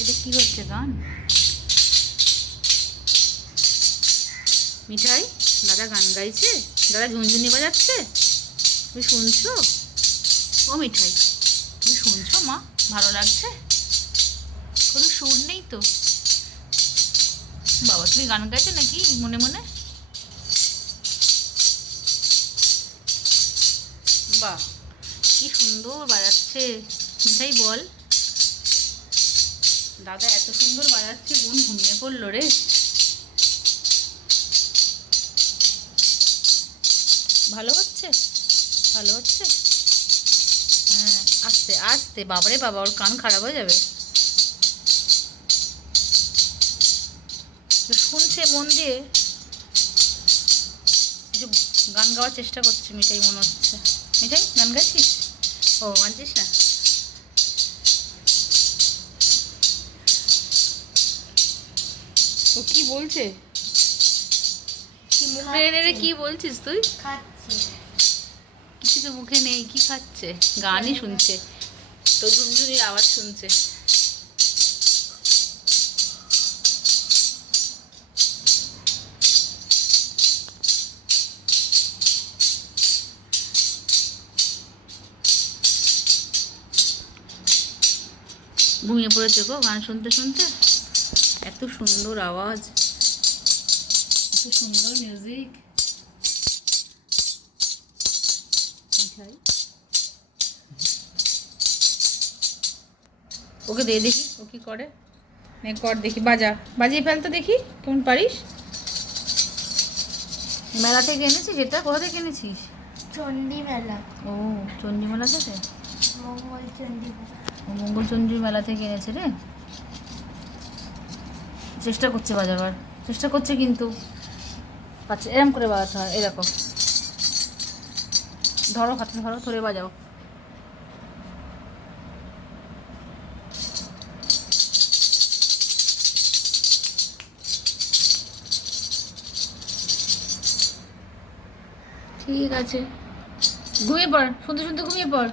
এটা কি হচ্ছে গান? মিঠাই, দাদা গান গাইছে? দাদা ঝুনঝুনি বাজাচ্ছে? তুমি শুনছো? ও মিঠাই, তুমি শুনছো মা? ভালো লাগছে? কোনো সুর নেই তো। বাবা, তুমি গান গাইছো নাকি মনে মনে? বাহ, কি সুন্দর বাজাচ্ছে। মিঠাই বল। দাদা, এত সুন্দর বাজাচ্ছে, বোন ঘুমিয়ে পড়ল রে। ভালো হচ্ছে? ভালো হচ্ছে? হ্যাঁ আসতে আসতে, বাবারে বাবা, ওর কান খারাপ হয়ে যাবে। শুনছে মন দিয়ে কিছু গান গাওয়ার চেষ্টা করছে মিঠাই, মনে হচ্ছে। মিঠাই, গান গাইছিস? ও, মানছিস না? ও কি বলছে? কি মুখে কি বলছিস তুই? খাচ্ছে। কিছু তো মুখে নেই কি খাচ্ছে? গানই শুনছে। তো ঝুনঝুনির আওয়াজ শুনছে। ঘুমিয়ে পড়েছে গো গান শুনতে শুনতে? এত সুন্দর আওয়াজ। এত সুন্দর মিউজিক মিঠাই। ওকে দিয়ে দেখি ও কি করে? নে কর দেখি বাজা। বাজিয়ে ফেল তো দেখি কেমন পারিস? মেলা থেকে এনেছিস এটা? কোথা থেকে এনেছিস? চণ্ডী মেলা ও চণ্ডী মেলা থেকে? মঙ্গল চণ্ডী মেলা মঙ্গলচন্দ্রী মেলা থেকে এনেছে রে? চেষ্টা করছে বাজাবার। চেষ্টা করছে কিন্তু। আচ্ছা এরম করে বাজাতে হয় এরকম ধরো, হাতে ধরো, ধরে বাজাও। ঠিক আছে। ঘুমিয়ে পড়, শুনতে শুনতে ঘুমিয়ে পড়।